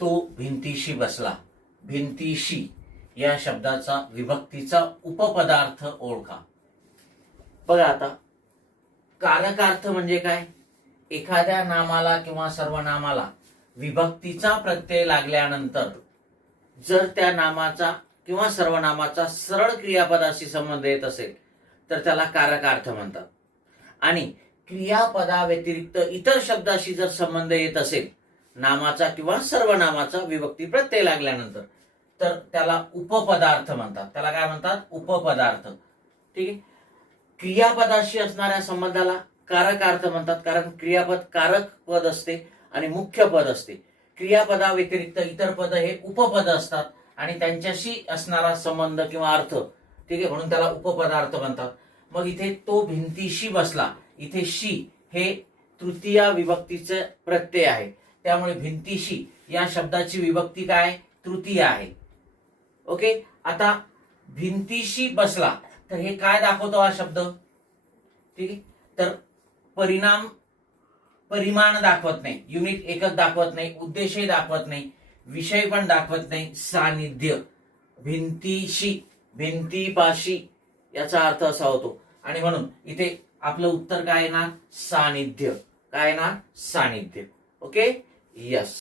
तो भिंतीशी बसला. भिंतीशी या शब्दाचा विभक्तीचा उपपदार्थ ओळखा. बघा आता कारकार्थ म्हणजे काय? एखाद्या नामाला किंवा सर्वनामाला विभक्तीचा प्रत्यय लागल्यानंतर जर त्या नामाचा किंवा सर्वनामाचा सरळ क्रियापदाशी संबंध येत असेल तर त्याला कारकार्थ म्हणतात. आणि क्रियापदाव्यतिरिक्त इतर शब्दाशी जर संबंध येत असेल नामाचा किंवा सर्वनामाचा विभक्ती प्रत्यय लागल्यानंतर तर त्याला उपपदार्थ म्हणतात. त्याला काय म्हणतात? उपपदार्थ. ठीक आहे? क्रियापदाशी असणाऱ्या संबंधाला कारक अर्थ म्हणतात. कारण क्रियापद कारक पद असते आणि मुख्य पद असते. क्रियापदाव्यतिरिक्त इतर पद हे उपपद असतात आणि त्यांच्याशी असणारा संबंध किंवा अर्थ ठीक आहे? म्हणून त्याला उपपदार्थ म्हणतात. मग इथे तो भिंतीशी बसला. इथे शी हे तृतीया विभक्तीचं प्रत्यय आहे. त्यामुळे भिंतीशी या शब्दाची विभक्ती काय? तृतीय आहे. ओके आता भिंतीशी बसला तर हे काय दाखवतो हा शब्द? ठीक आहे? तर परिणाम परिमाण दाखवत नाही. युनिट एकच दाखवत नाही. उद्देशही दाखवत नाही. विषय पण दाखवत नाही. सानिध्य. भिंतीशी भिंतीपाशी याचा अर्थ असा होतो. आणि म्हणून इथे आपलं उत्तर काय येणार? सानिध्य. काय येणार? सानिध्य. Okay Yes.